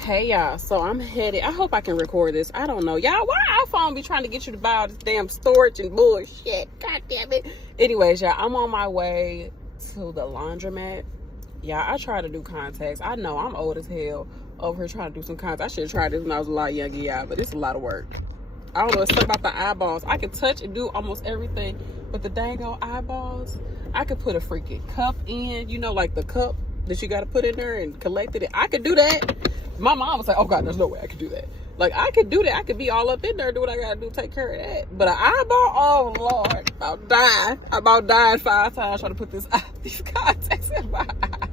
Hey y'all, so I'm headed. I hope I can record this. I don't know, y'all. Why iPhone be trying to get you to buy all this damn storage and bullshit? God damn it. Anyways, y'all, I'm on my way to the laundromat. Yeah, I try to do contacts. I know I'm old as hell over here trying to do some contacts. I should have tried this when I was a lot younger, y'all, but it's a lot of work. I don't know, it's something about the eyeballs. I can touch and do almost everything, but the dang old eyeballs, I could put a freaking cup in, you know, like the cup that you got to put in there and collect it. I could do that. My mom was like, oh God, there's no way I could do that. Like, I could do that. I could be all up in there, do what I got to do, take care of that. But an eyeball, oh Lord, I about died 5 times trying to put these contacts in my eye.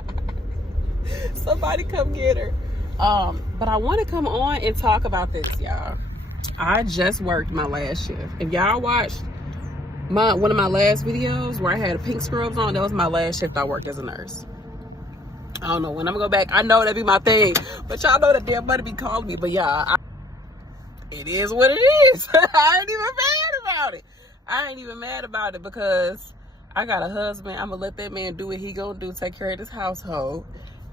Somebody come get her. But I want to come on and talk about this, y'all. I just worked my last shift. If y'all watched one of my last videos where I had pink scrubs on, that was my last shift I worked as a nurse. I don't know when I'm gonna go back. I know that'd be my thing, but y'all know that damn money be calling me. But yeah, it is what it is. I ain't even mad about it because I got a husband. I'm gonna let that man do what he gonna do, take care of this household.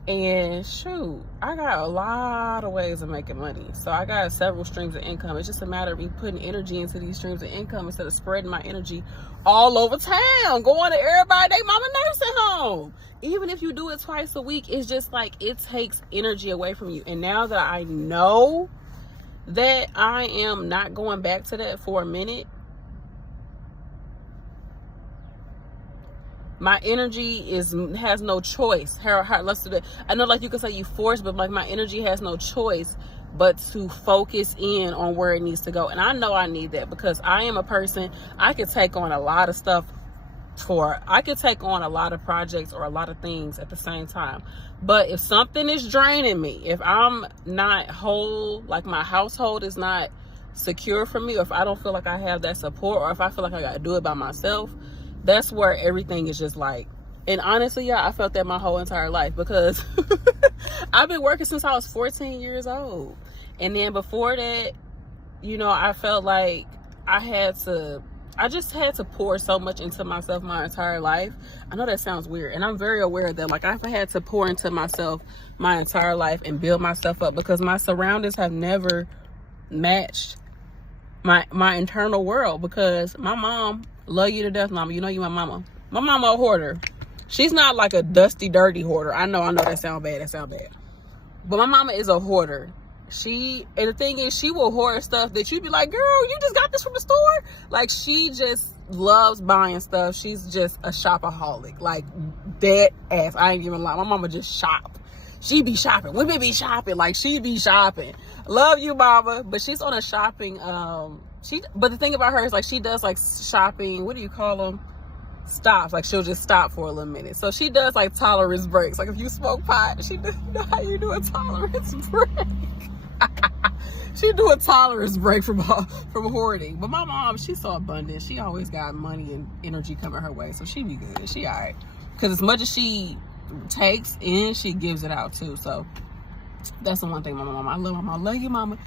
And shoot, I got a lot of ways of making money. So I got several streams of income. It's just a matter of me putting energy into these streams of income instead of spreading my energy all over town, going to everybody they mama nursing home. Even if you do it twice a week, it's just like it takes energy away from you. And now that I know that I am not going back to that for a minute, my energy has no choice. Let's do that. I know, like, you can say you force, but like my energy has no choice but to focus in on where it needs to go. And I know I need that because I am a person, I could take on a lot of stuff I could take on a lot of projects or a lot of things at the same time. But if something is draining me, if I'm not whole, like my household is not secure for me, or if I don't feel like I have that support, or if I feel like I got to do it by myself, that's where everything is just like, and honestly, yeah, I felt that my whole entire life because I've been working since I was 14 years old. And then before that, you know, I felt like I just had to pour so much into myself my entire life. I know that sounds weird, and I'm very aware of that. Like, I've had to pour into myself my entire life and build myself up because my surroundings have never matched my internal world. Because my mom, love you to death, mama. You know you my mama. My mama a hoarder. She's not like a dusty, dirty hoarder. I know that sound bad. But my mama is a hoarder. And the thing is, she will hoard stuff that you'd be like, girl, you just got this from the store? Like, she just loves buying stuff. She's just a shopaholic. Like, dead ass. I ain't even lying. My mama just shop. She be shopping. Women be shopping. Like, she be shopping. Love you, mama. But she's on a shopping, but the thing about her is, like, she does, like, shopping, what do you call them? Stops. Like, she'll just stop for a little minute. So she does, like, tolerance breaks. Like, if you smoke pot, she does, you know how you do a tolerance break? She do a tolerance break from hoarding. But my mom, she's so abundant. She always got money and energy coming her way. So she be good. She all right. Because as much as she takes in, she gives it out too. So that's the one thing, my mama. I love my mama. I love you, mama.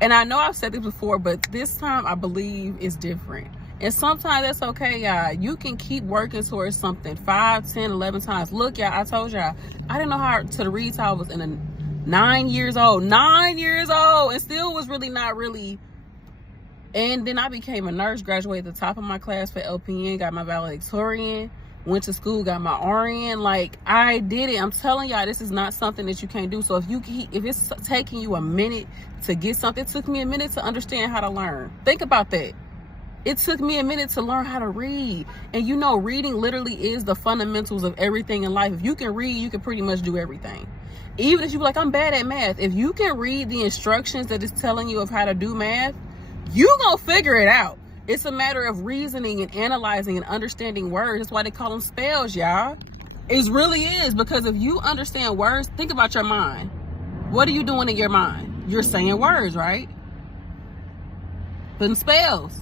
And I know I've said this before, but this time I believe it's different. And sometimes that's okay, y'all. You can keep working towards something 5, 10, 11 times. Look, y'all, I told y'all, I didn't know how to read till I was in 9 years old, and still was really not really. And then I became a nurse, graduated at the top of my class for LPN, got my valedictorian, went to school, got my RN. Like, I did it. I'm telling y'all, this is not something that you can't do. So if it's taking you a minute to get something, it took me a minute to understand how to learn. Think about that. It took me a minute to learn how to read. And you know, reading literally is the fundamentals of everything in life. If you can read, you can pretty much do everything. Even if you be like, I'm bad at math, if you can read the instructions that is telling you of how to do math, you gonna figure it out. It's a matter of reasoning and analyzing and understanding words. That's why they call them spells, y'all. It really is, because if you understand words, think about your mind. What are you doing in your mind? You're saying words, right? Putting spells.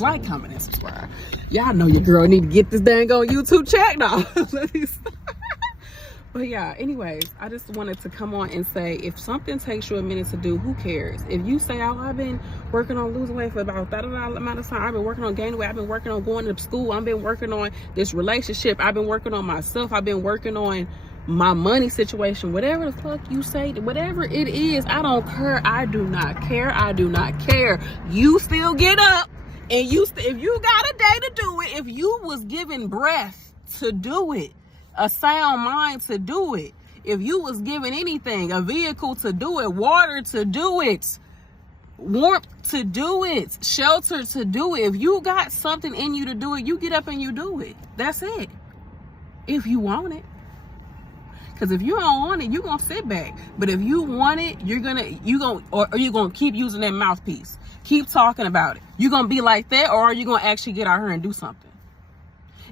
Like, comment, and subscribe. Y'all know your girl need to get this dang on YouTube check now. But yeah, anyways, I just wanted to come on and say, if something takes you a minute to do, who cares? If you say, oh, I've been working on losing weight for about that amount of time, I've been working on gaining weight, I've been working on going to school, I've been working on this relationship, I've been working on myself, I've been working on my money situation, whatever the fuck you say, whatever it is, I don't care. I do not care. I do not care. You still get up, and if you got a day to do it, if you was given breath to do it, a sound mind to do it, if you was given anything, a vehicle to do it, water to do it, warmth to do it, shelter to do it, if you got something in you to do it, you get up and you do it. That's it. If you want it. Because if you don't want it, you're going to sit back. But if you want it, you're going to keep using that mouthpiece. Keep talking about it. You're going to be like that, or are you going to actually get out here and do something?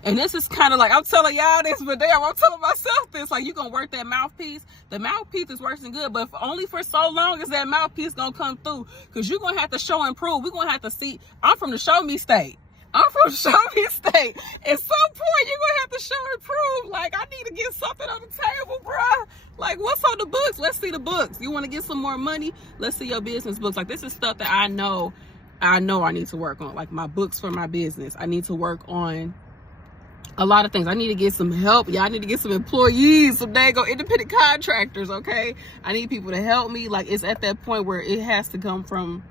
And this is kind of like, I'm telling y'all this, but damn, I'm telling myself this. Like, you're going to work that mouthpiece. The mouthpiece is working good, but only for so long is that mouthpiece going to come through. Because you're going to have to show and prove. We're going to have to see. I'm from the show me state. I'm from show me state. At some point, you're going to have to show and prove. Like, I need to get something on the table, bruh. Like, what's on the books? Let's see the books. You want to get some more money? Let's see your business books. Like, this is stuff that I know I need to work on. Like, my books for my business. I need to work on a lot of things. I need to get some help. Y'all need to get some employees, some daggone independent contractors, okay? I need people to help me. Like, it's at that point where it has to come from,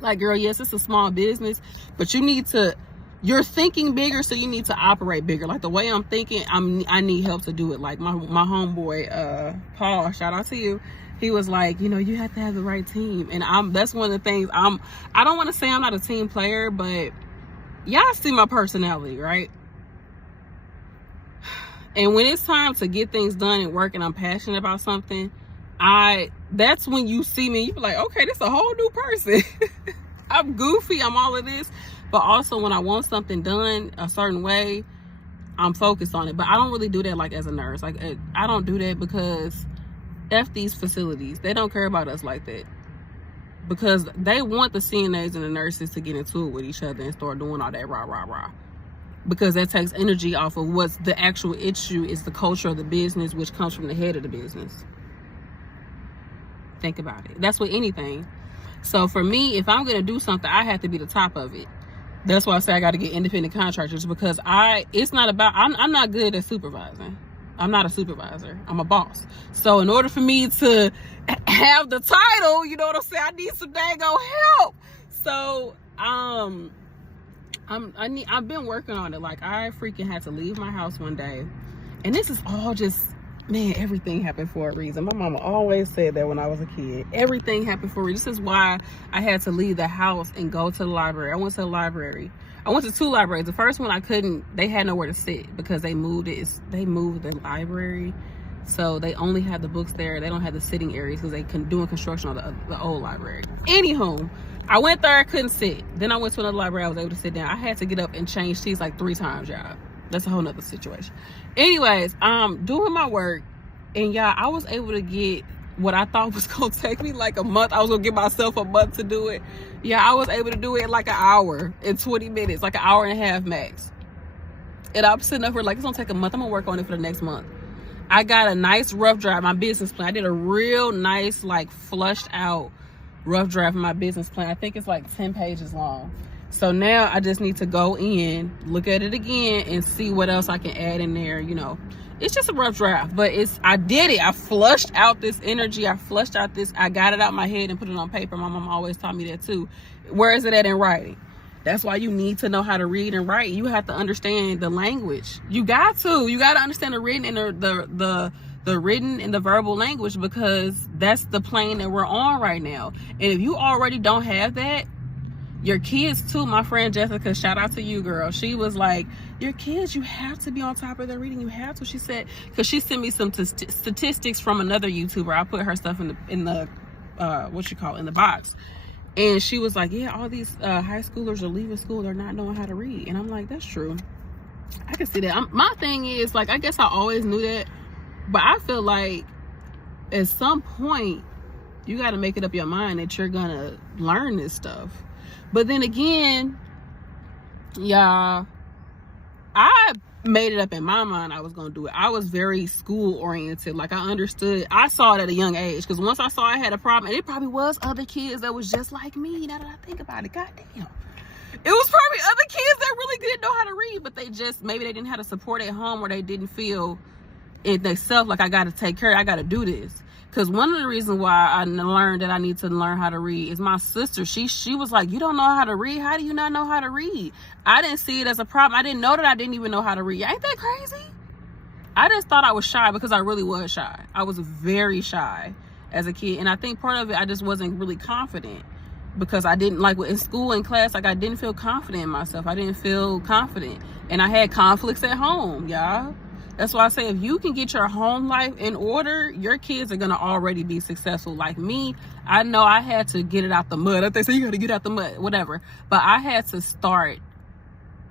like, girl, yes, it's a small business, but you're thinking bigger, so you need to operate bigger. Like, the way I'm thinking, I need help to do it. Like, my homeboy, Paul, shout out to you. He was like, you know, you have to have the right team. And that's one of the things I don't want to say I'm not a team player, but y'all see my personality, right? And when it's time to get things done and work and I'm passionate about something, that's when you see me, you be like, okay, this is a whole new person. I'm goofy, I'm all of this. But also when I want something done a certain way, I'm focused on it. But I don't really do that like as a nurse. Like, I don't do that because F these facilities. They don't care about us like that. Because they want the CNAs and the nurses to get into it with each other and start doing all that rah, rah, rah. Because that takes energy off of what's the actual issue is the culture of the business, which comes from the head of the business. Think about it. That's with anything. So for me, if I'm going to do something, I have to be the top of it. That's why I say I got to get independent contractors, because it's not about, I'm not good at supervising. I'm not a supervisor. I'm a boss. So in order for me to have the title, you know what I'm saying, I need some daggone help. So, I've been working on it. Like, I freaking had to leave my house one day, and this is all just, man, everything happened for a reason. My mama always said that when I was a kid. Everything happened for a reason. This is why I had to leave the house and go to the library. I went to the library. I went to 2 libraries. The first one I couldn't, they had nowhere to sit because they moved the library. So they only had the books there. They don't have the sitting areas because they doing construction on the old library. Anywho, I went there, I couldn't sit. Then I went to another library, I was able to sit down. I had to get up and change seats like 3 times, y'all. That's a whole nother situation. Anyways, doing my work, and y'all, I was able to get what I thought was gonna take me like a month. I was gonna give myself a month to do it. Yeah, I was able to do it in like an hour and 20 minutes, like an hour and a half max. And I'm sitting up here like, it's gonna take a month. I'm gonna work on it for the next month. I got a nice rough draft, my business plan. I did a real nice, like, flushed out rough draft of my business plan. I think it's like 10 pages long. So now I just need to go in, look at it again, and see what else I can add in there. You know, it's just a rough draft, but I did it. I flushed out this energy. I flushed out this, I got it out my head and put it on paper. My mom always taught me that too. Where is it at in writing? That's why you need to know how to read and write. You have to understand the language. You got to understand the written and the written and the verbal language, because that's the plane that we're on right now. And if you already don't have that, your kids too. My friend Jessica, shout out to you, girl. She was like, your kids, you have to be on top of their reading. You have to. She said, because she sent me some statistics from another YouTuber. I put her stuff in the in the box. And she was like, yeah, all these high schoolers are leaving school. They're not knowing how to read. And I'm like, that's true. I can see that. My thing is, like, I guess I always knew that. But I feel like at some point, you got to make it up your mind that you're going to learn this stuff. But then again, y'all, I made it up in my mind I was going to do it. I was very school oriented. Like, I understood. I saw it at a young age, because once I saw I had a problem, and it probably was other kids that was just like me. Now that I think about it, goddamn. It was probably other kids that really didn't know how to read, but maybe they didn't have the support at home, or they didn't feel in themselves, like, I got to take care, I got to do this. Because one of the reasons why I learned that I need to learn how to read is my sister. She was like, you don't know how to read? How do you not know how to read? I didn't see it as a problem. I didn't know that I didn't even know how to read. Ain't that crazy? I just thought I was shy because I really was shy. I was very shy as a kid. And I think part of it, I just wasn't really confident. Because I didn't, like, in school and class, like, I didn't feel confident in myself. I didn't feel confident. And I had conflicts at home, y'all. That's why I say, if you can get your home life in order, your kids are going to already be successful. Like me, I know I had to get it out the mud. They say you got to get out the mud, whatever. But I had to start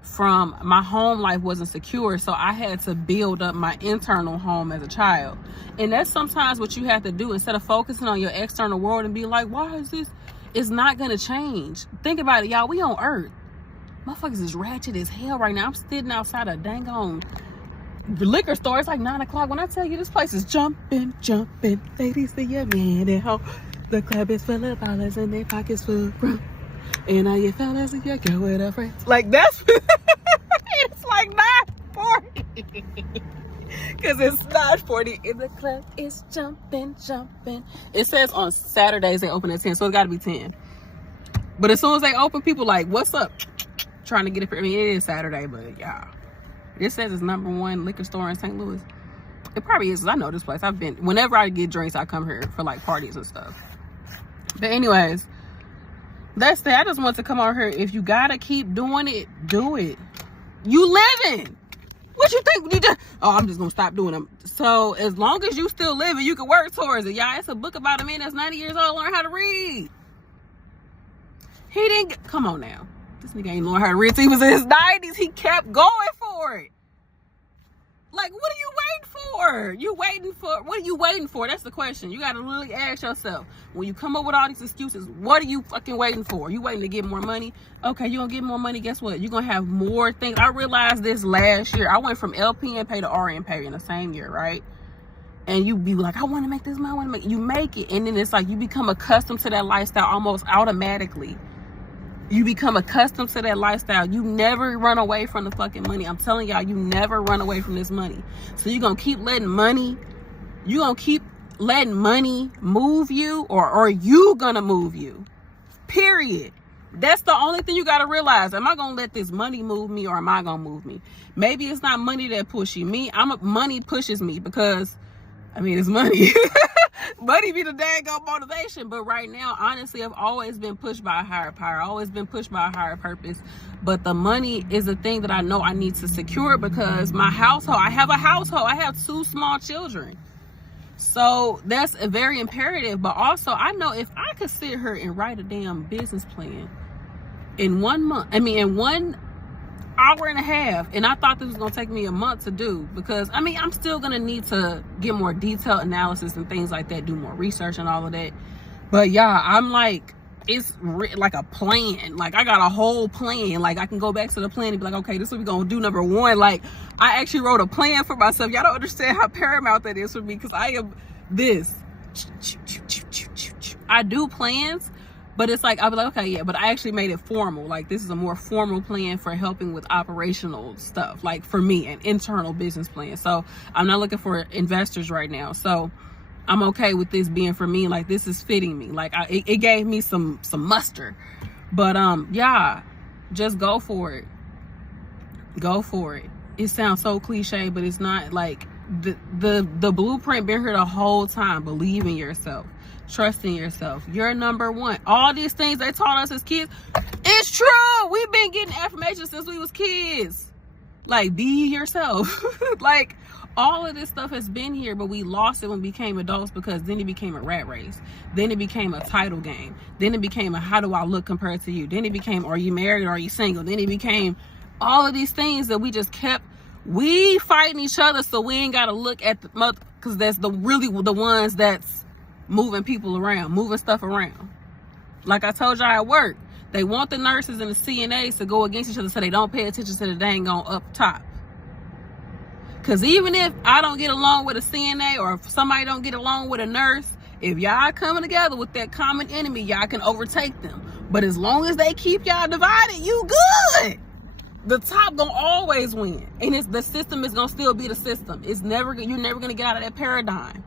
from, my home life wasn't secure. So I had to build up my internal home as a child. And that's sometimes what you have to do. Instead of focusing on your external world and be like, why is this? It's not going to change. Think about it, y'all. We on Earth. Motherfuckers is ratchet as hell right now. I'm sitting outside a dang on liquor store. It's like 9 o'clock. When I tell you this place is jumping. Ladies, see your man at home. The club is full of dollars and their pockets full of rum. And all your fellas and your girl with her friends. Like, that's it's like 9:40. Because it's 9:40 and the club is jumping. It says on Saturdays they open at 10, so it's got to be 10. But as soon as they open, people like, what's up? Trying to get it. I mean, it is Saturday, but yeah. This says it's #1 liquor store in St. Louis. It probably is, 'cause I know this place. I've been, whenever I get drinks, I come here for like parties and stuff. But anyways, that's it. I just want to come over here. If you gotta keep doing it, do it. You living. What you think you just, oh, I'm just gonna stop doing them. So as long as you still living, you can work towards it. Y'all, it's a book about a man that's 90 years old, learn how to read. He didn't get, come on now. This nigga ain't learn how to read till he was in his 90s. He kept going for it. Like, what are you waiting for? What are you waiting for? That's the question. You gotta really ask yourself. When you come up with all these excuses, what are you fucking waiting for? You waiting to get more money? Okay, you gonna get more money, guess what? You're gonna have more things. I realized this last year. I went from LPN pay to RN pay in the same year, right? And you be like, I want to make this money, I want to make it. You make it, and then it's like you become accustomed to that lifestyle almost automatically. You become accustomed to that lifestyle. You never run away from the fucking money. I'm telling y'all, you never run away from this money. So you're going to keep letting money, move you, or are you going to move you? Period. That's the only thing you got to realize. Am I going to let this money move me, or am I going to move me? Maybe it's not money that pushes me. Money pushes me because, I mean, it's money. Money be the daggone motivation. But right now, honestly, I've always been pushed by a higher power. Always been pushed by a higher purpose. But the money is the thing that I know I need to secure, because my household, I have a household. I have 2 small children. So that's a very imperative. But also, I know if I could sit here and write a damn business plan in 1 month, in 1 hour and a half, and I thought this was gonna take me a month to do, because I'm still gonna need to get more detailed analysis and things like that, do more research and all of that. But yeah, I'm like, it's like a plan. Like, I got a whole plan. Like, I can go back to the plan and be like, okay, this is what we're gonna do. Number 1, like, I actually wrote a plan for myself. Y'all don't understand how paramount that is for me, because I am this. I do plans, but it's like, I'll be like, okay, yeah, but I actually made it formal. Like, this is a more formal plan for helping with operational stuff. Like, for me, an internal business plan. So I'm not looking for investors right now. So I'm okay with this being for me. Like, this is fitting me. Like, it gave me some muster. But yeah, just go for it. Go for it. It sounds so cliche, but it's not. Like, the blueprint been here the whole time. Believe in yourself. Trust in yourself. You're number 1. All these things they taught us as kids, it's true. We've been getting affirmations since we was kids. Like, be yourself. Like, all of this stuff has been here, but we lost it when we became adults, because then it became a rat race. Then it became a title game. Then it became a, how do I look compared to you? Then it became, are you married or are you single? Then it became all of these things that we just kept, we fighting each other, so we ain't got to look at the mother, because that's really the ones that's moving people around, moving stuff around. Like I told y'all at work, they want the nurses and the CNAs to go against each other so they don't pay attention to the dang on up top. Because even if I don't get along with a CNA, or if somebody don't get along with a nurse, if y'all coming together with that common enemy, y'all can overtake them. But as long as they keep y'all divided, you good. the top gonna always win, and the system is gonna still be the system. You're never gonna get out of that paradigm.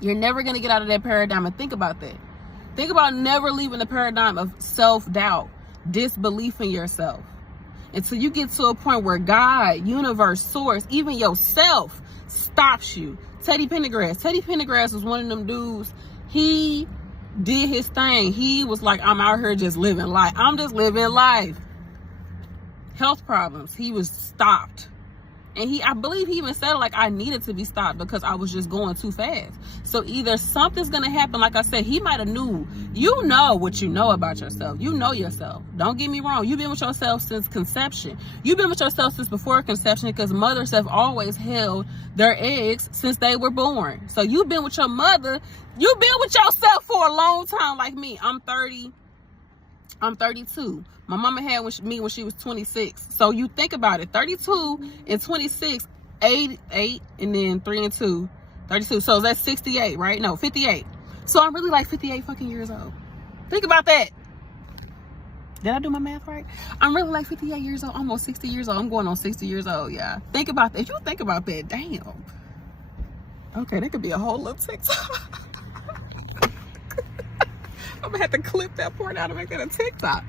You're never gonna get out of that paradigm. And think about that. Think about never leaving the paradigm of self-doubt, disbelief in yourself, until you get to a point where God, universe, source, even yourself stops you. Teddy Pendergrass was one of them dudes. He did his thing. He was like, I'm out here just living life. I'm just living life. Health problems. He was stopped. And I believe he even said, like, I needed to be stopped because I was just going too fast. So either something's going to happen. Like I said, he might have knew. You know what you know about yourself. You know yourself. Don't get me wrong. You've been with yourself since conception. You've been with yourself since before conception, because mothers have always held their eggs since they were born. So you've been with your mother. You've been with yourself for a long time, like me. I'm 30. I'm 32. My mama had me when she was 26. So you think about it, 32 and 26, 8, and then 3 and 2, 32. So that's 68, right? No, 58. So I'm really like 58 fucking years old. Think about that. Did I do my math right? I'm really like 58 years old, almost 60 years old. I'm going on 60 years old, yeah. Think about that. If you think about that, damn. Okay, that could be a whole little TikTok. I'm gonna have to clip that part out and make that a TikTok.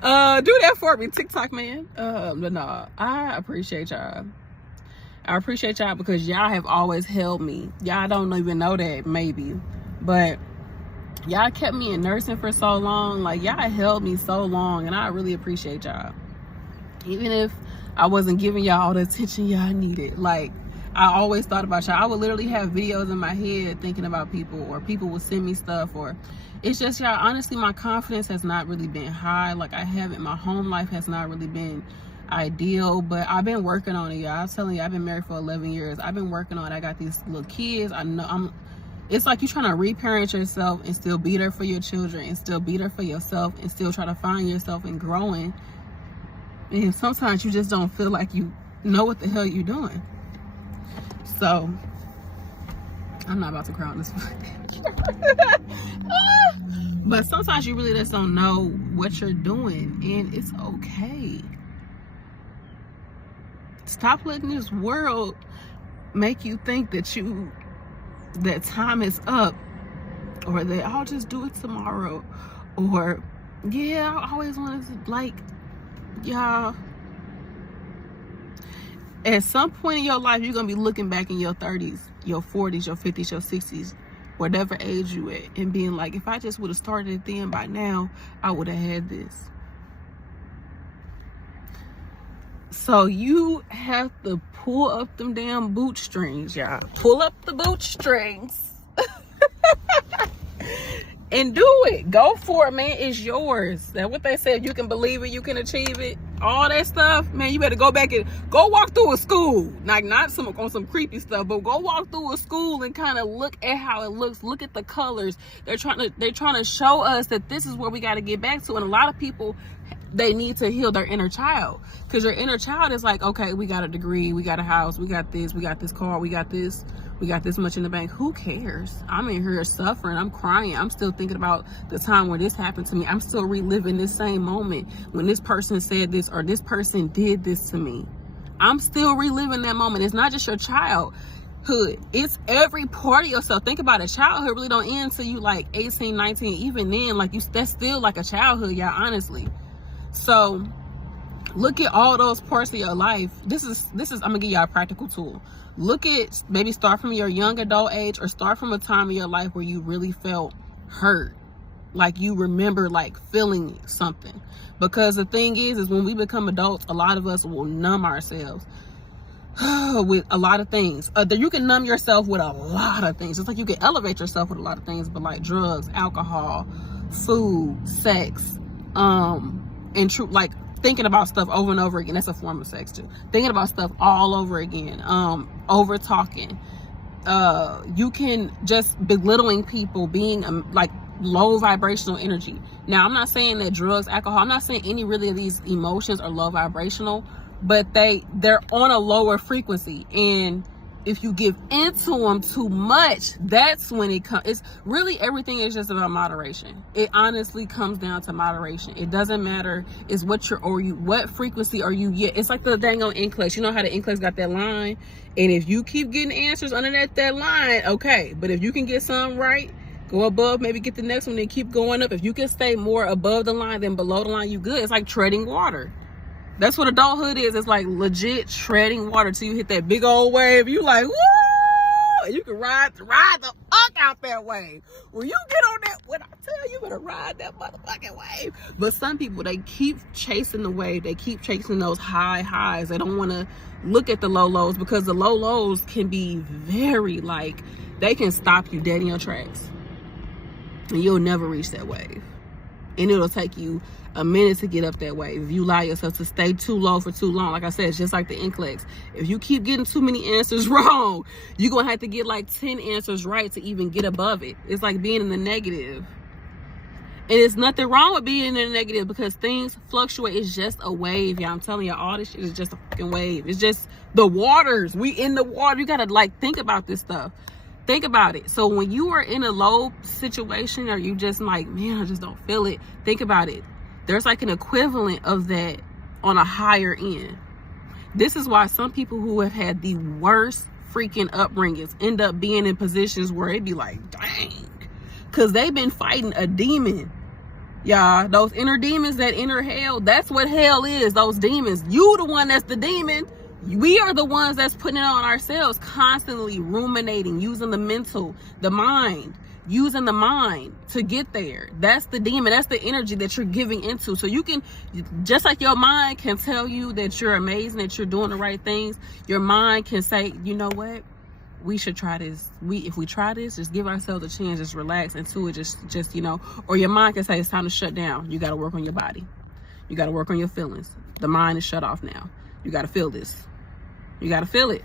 Do that for me, TikTok man. But no, I appreciate y'all. I appreciate y'all because y'all have always held me. Y'all don't even know that, maybe, but y'all kept me in nursing for so long. Like, y'all held me so long, and I really appreciate y'all. Even if I wasn't giving y'all all the attention y'all needed, like, I always thought about y'all. I would literally have videos in my head thinking about people, or people would send me stuff, or it's just, y'all, honestly, my confidence has not really been high. Like, I haven't, my home life has not really been ideal, but I've been working on it, y'all. I'm telling you, I've been married for 11 years. I've been working on it. I got these little kids. I know it's like you're trying to reparent yourself and still be there for your children, and still be there for yourself, and still try to find yourself and growing. And sometimes you just don't feel like you know what the hell you're doing. So I'm not about to cry on this but sometimes you really just don't know what you're doing, and it's okay. Stop letting this world make you think that time is up, or that I'll just do it tomorrow, or yeah, I always wanted to, like, y'all, at some point in your life, you're gonna be looking back in your 30s, your 40s, your 50s, your 60s, whatever age you at, and being like, if I just would have started it then, by now I would have had this. So you have to pull up them damn bootstrings, y'all. Pull up the bootstrings and do it. Go for it, man. It's yours. That's what they said. You can believe it, you can achieve it. All that stuff, man, you better go back and go walk through a school. Like, not on some creepy stuff, but go walk through a school and kind of look at how it looks. Look at the colors. They're trying to show us that this is where we got to get back to. And a lot of people, they need to heal their inner child, because your inner child is like, okay, we got a degree, we got a house, we got this car, we got this much in the bank. Who cares? I'm in here suffering. I'm crying. I'm still thinking about the time when this happened to me. I'm still reliving this same moment when this person said this, or this person did this to me. I'm still reliving that moment. It's not just your childhood. It's every part of yourself. Think about it. Childhood really don't end until you like 18, 19. Even then, like, that's still like a childhood, y'all, honestly. So look at all those parts of your life. This is I'm gonna give y'all a practical tool. Look at, maybe start from your young adult age, or start from a time in your life where you really felt hurt, like you remember like feeling something. Because the thing is when we become adults, a lot of us will numb ourselves with a lot of things. You can numb yourself with a lot of things. It's like you can elevate yourself with a lot of things, but like drugs, alcohol, food, sex, and like thinking about stuff over and over again. That's a form of sex too. Thinking about stuff all over again. Over talking. You can just belittling people, being like low vibrational energy. Now, I'm not saying that drugs, alcohol, I'm not saying any really of these emotions are low vibrational, but they're on a lower frequency. And if you give into them too much, that's when it comes. It's really, everything is just about moderation. It honestly comes down to moderation. It doesn't matter. It's what what frequency are you? Yeah, it's like the dang on NCLEX. You know how the NCLEX got that line, and if you keep getting answers under that line, okay. But if you can get some right, go above, maybe get the next one, and keep going up. If you can stay more above the line than below the line, you good. It's like treading water. That's what adulthood is. It's like legit treading water till you hit that big old wave. You like, woo! And you can ride the fuck out that wave. When you get on that, when I tell you, better ride that motherfucking wave. But some people, they keep chasing the wave. They keep chasing those high highs. They don't want to look at the low lows, because the low lows can be very, like, they can stop you dead in your tracks. And you'll never reach that wave. And it'll take you a minute to get up that wave if you allow yourself to stay too low for too long. Like I said, it's just like the NCLEX. If you keep getting too many answers wrong, you're going to have to get like 10 answers right to even get above it. It's like being in the negative. And it's nothing wrong with being in the negative, because things fluctuate. It's just a wave, y'all. I'm telling you, all this shit is just a fucking wave. It's just the waters. We in the water. You got to like think about this stuff. Think about it. So when you are in a low situation, or you just like, man, I just don't feel it, think about it. There's like an equivalent of that on a higher end. This is why some people who have had the worst freaking upbringings end up being in positions where it'd be like, dang, because they've been fighting a demon. Y'all, those inner demons, that inner hell, that's what hell is, those demons. You the one that's the demon. We are the ones that's putting it on ourselves, constantly ruminating, using the mental, the mind, using the mind to get there. That's the demon. That's the energy that you're giving into. So you can, just like your mind can tell you that you're amazing, that you're doing the right things, your mind can say, you know what? We should try this. If we try this, just give ourselves a chance, just relax into it, just, you know, or your mind can say it's time to shut down. You got to work on your body. You got to work on your feelings. The mind is shut off now. You got to feel this. You got to feel it.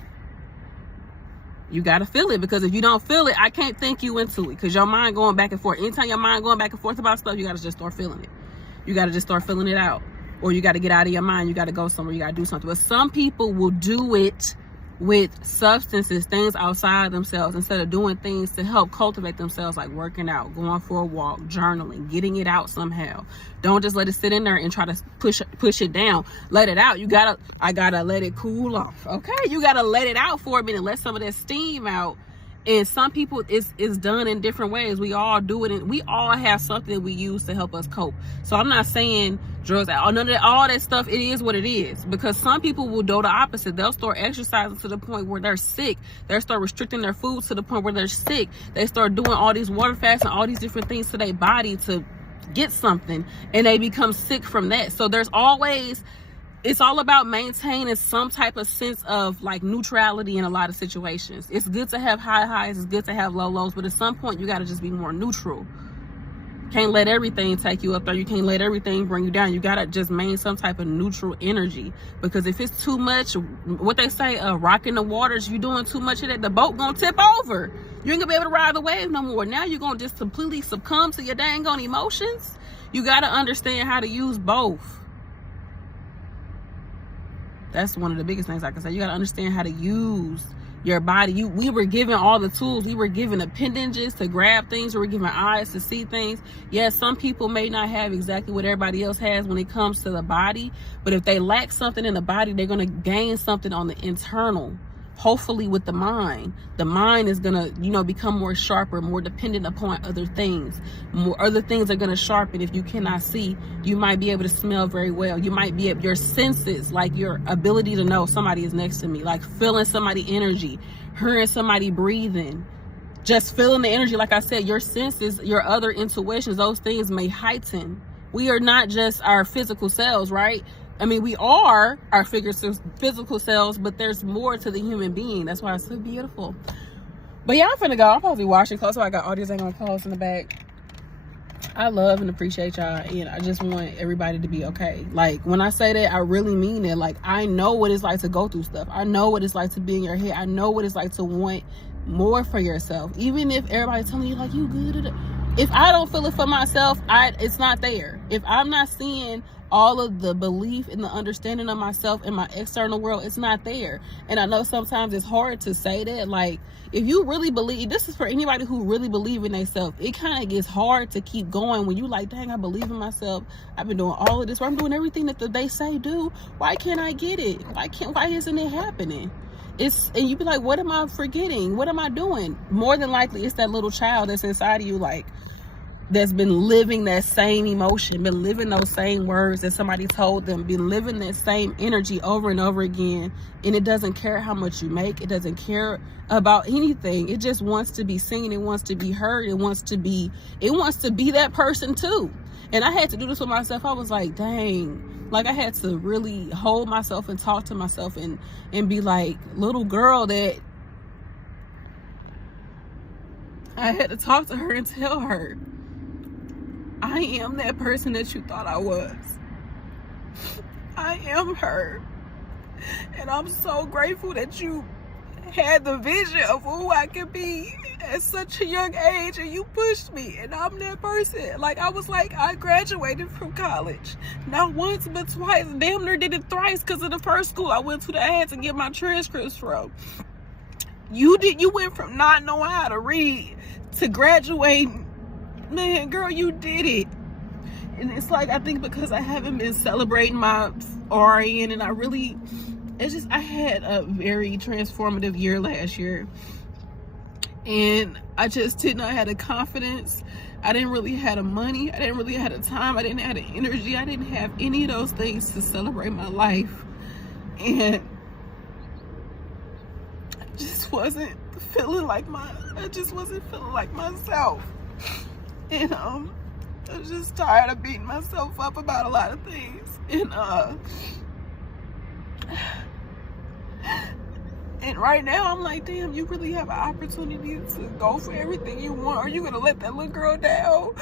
You got to feel it, because if you don't feel it, I can't think you into it, because your mind going back and forth. Anytime your mind going back and forth about stuff, you got to just start feeling it. You got to just start feeling it out, or you got to get out of your mind. You got to go somewhere. You got to do something. But some people will do it with substances, things outside of themselves, instead of doing things to help cultivate themselves, like working out, going for a walk, journaling, getting it out somehow. Don't just let it sit in there and try to push it down. Let it out. I gotta let it cool off. Okay, you gotta let it out for a minute. Let some of that steam out. And some people, it's done in different ways. We all do it, and we all have something we use to help us cope. So I'm not saying drugs, none of that, all that stuff. It is what it is, because some people will do the opposite. They'll start exercising to the point where they're sick. They'll start restricting their food to the point where they're sick. They start doing all these water fasts and all these different things to their body to get something, and they become sick from that. So there's always, it's all about maintaining some type of sense of like neutrality in a lot of situations. It's good to have high highs, it's good to have low lows, but at some point you got to just be more neutral. Can't let everything take you up there. You can't let everything bring you down. You got to just maintain some type of neutral energy, because if it's too much, what they say, rocking the waters, you doing too much of that, the boat gonna tip over. You ain't gonna be able to ride the wave no more. Now you're gonna just completely succumb to your dang on emotions. You got to understand how to use both. That's one of the biggest things I can say. You got to understand how to use your body. We were given all the tools. We were given appendages to grab things. We were given eyes to see things. Yes, some people may not have exactly what everybody else has when it comes to the body, but if they lack something in the body, they're going to gain something on the internal. Hopefully with the mind is going to, you know, become more sharper, more dependent upon other things. More other things are going to sharpen. If you cannot see, you might be able to smell very well. You might be able, your senses, like your ability to know somebody is next to me, like feeling somebody's energy, hearing somebody breathing, just feeling the energy. Like I said, your senses, your other intuitions, those things may heighten. We are not just our physical selves, right? I mean, we are our physical selves, but there's more to the human being. That's why it's so beautiful. But yeah, I'm finna go. I'm probably washing clothes, so I got all these dang clothes in the back. I love and appreciate y'all, and I just want everybody to be okay. Like, when I say that, I really mean it. Like, I know what it's like to go through stuff. I know what it's like to be in your head. I know what it's like to want more for yourself. Even if everybody's telling you, like, you good at it. If I don't feel it for myself, it's not there. If I'm not seeing all of the belief and the understanding of myself in my external world, it's not there. And I know sometimes it's hard to say that. Like, if you really believe, this is for anybody who really believe in themselves, it kind of gets hard to keep going when you like, dang, I believe in myself. I've been doing all of this. I'm doing everything that they say do. Why can't I get it? Why isn't it happening? And you be like, what am I forgetting? What am I doing? More than likely, it's that little child that's inside of you, like, that's been living that same emotion, been living those same words that somebody told them, been living that same energy over and over again. And it doesn't care how much you make. It doesn't care about anything. It just wants to be seen. It wants to be heard. It wants to be that person too. And I had to do this with myself. I was like, dang. Like, I had to really hold myself and talk to myself and be like, little girl, that I had to talk to her and tell her, I am that person that you thought I was. I am her. And I'm so grateful that you had the vision of who I could be at such a young age, and you pushed me, and I'm that person. Like, I was like, I graduated from college, not once but twice. Damn near did it thrice because of the first school I went to that I had to get my transcripts from. You went from not knowing how to read to graduating. Man, girl, you did it. And it's like, I think because I haven't been celebrating my RN, and I had a very transformative year last year. And I just did not have the confidence. I didn't really have the money. I didn't really have the time. I didn't have the energy. I didn't have any of those things to celebrate my life. And I just wasn't feeling like myself. And I was just tired of beating myself up about a lot of things. And right now I'm like, damn, you really have an opportunity to go for everything you want. Are you gonna let that little girl down?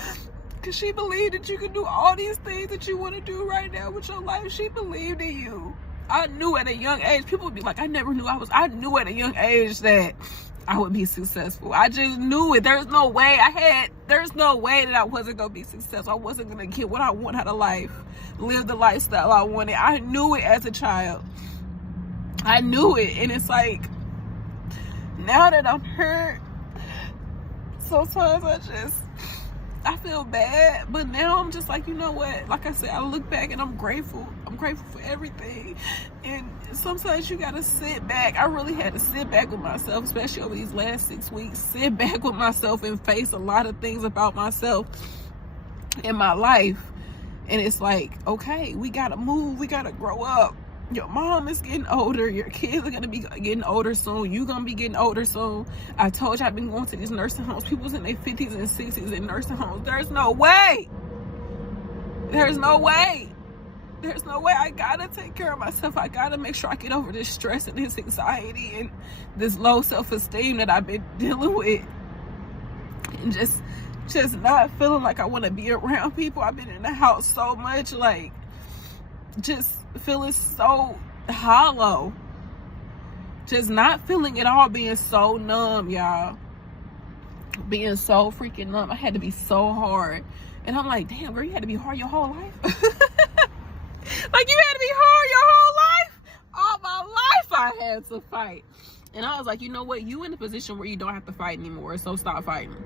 Because she believed that you could do all these things that you want to do right now with your life. She believed in you. I knew at a young age, people would be like, I knew at a young age that I would be successful. I just knew it. There's no way that I wasn't going to be successful. I wasn't going to get what I want out of life, live the lifestyle I wanted. I knew it as a child. I knew it. And it's like, now that I'm hurt, sometimes I feel bad, but now I'm just like, you know what? Like I said, I look back and I'm grateful. I'm grateful for everything. And sometimes you gotta sit back. I really had to sit back with myself, especially over these last 6 weeks. Sit back with myself and face a lot of things about myself in my life. And it's like, okay, we gotta move. We gotta grow up. Your mom is getting older. Your kids are going to be getting older soon. You're going to be getting older soon. I told you I've been going to these nursing homes. People's in their 50s and 60s in nursing homes. There's no way. There's no way. There's no way. I got to take care of myself. I got to make sure I get over this stress and this anxiety and this low self-esteem that I've been dealing with. And just not feeling like I want to be around people. I've been in the house so much, like, just feeling so hollow, just not feeling it all, being so numb, y'all, being so freaking numb. I had to be so hard, and I'm like, damn, girl, you had to be hard your whole life. Like, you had to be hard your whole life. All my life I had to fight. And I was like, you know what, you in a position where you don't have to fight anymore, so stop fighting.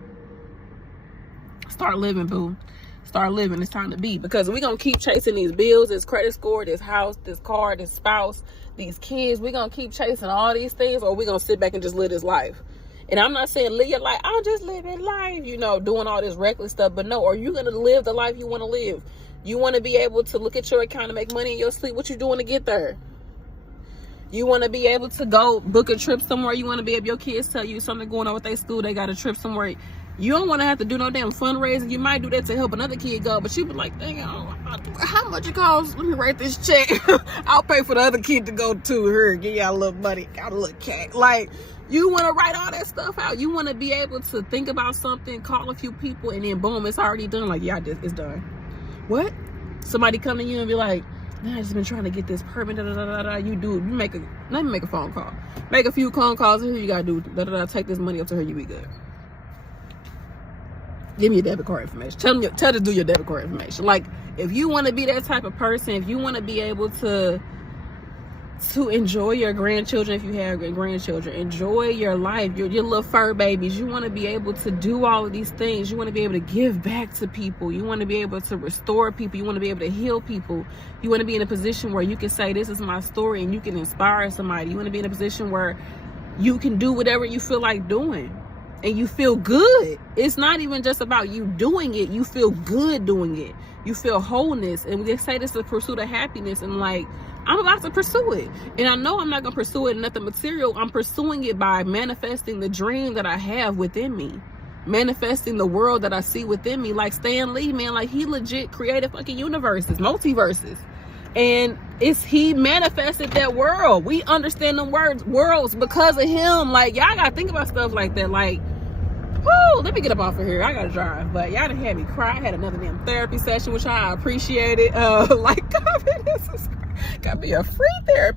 Start living, boo. Start living. It's time to be, because we're gonna keep chasing these bills, this credit score, this house, this car, this spouse, these kids. We're gonna keep chasing all these things, or we're gonna sit back and just live this life. And I'm not saying live your life, I'm just living life, doing all this reckless stuff. But no, are you gonna live the life you want to live? You want to be able to look at your account and make money in your sleep. What you doing to get there? You want to be able to go book a trip somewhere. You want to be able, your kids tell you something going on with their school, they got a trip somewhere. You don't want to have to do no damn fundraising. You might do that to help another kid go, but you be like, dang, how much it costs? Let me write this check. I'll pay for the other kid to go to her, give y'all a little money, got a little cat. Like, you want to write all that stuff out. You want to be able to think about something, call a few people, and then boom, it's already done. Like, yeah, it's done. What? Somebody come to you and be like, man, I just been trying to get this permit, let me make a phone call. Make a few phone calls, and here you gotta do, take this money up to her, you be good. Give me your debit card information. Tell them to do your debit card information. Like, If you want to be that type of person, if you want to be able to enjoy your grandchildren, if you have grandchildren, enjoy your life, your little fur babies, you want to be able to do all of these things, you want to be able to give back to people, you want to be able to restore people, you want to be able to heal people, you want to be in a position where you can say, this is my story, and you can inspire somebody. You want to be in a position where you can do whatever you feel like doing and you feel good. It's not even just about you doing it, you feel good doing it, you feel wholeness. And they say this is the pursuit of happiness, and like, I'm about to pursue it. And I know I'm not going to pursue it in nothing material. I'm pursuing it by manifesting the dream that I have within me. Manifesting the world that I see within me. Like Stan Lee, man, like he legit created fucking universes, multiverses. And he manifested that world. We understand them worlds because of him. Like, y'all got to think about stuff like that. Like, whoo, let me get up off of here. I got to drive. But y'all done had me cry. I had another damn therapy session with y'all. I appreciate it. Like, comment, and subscribe. Got me a free therapy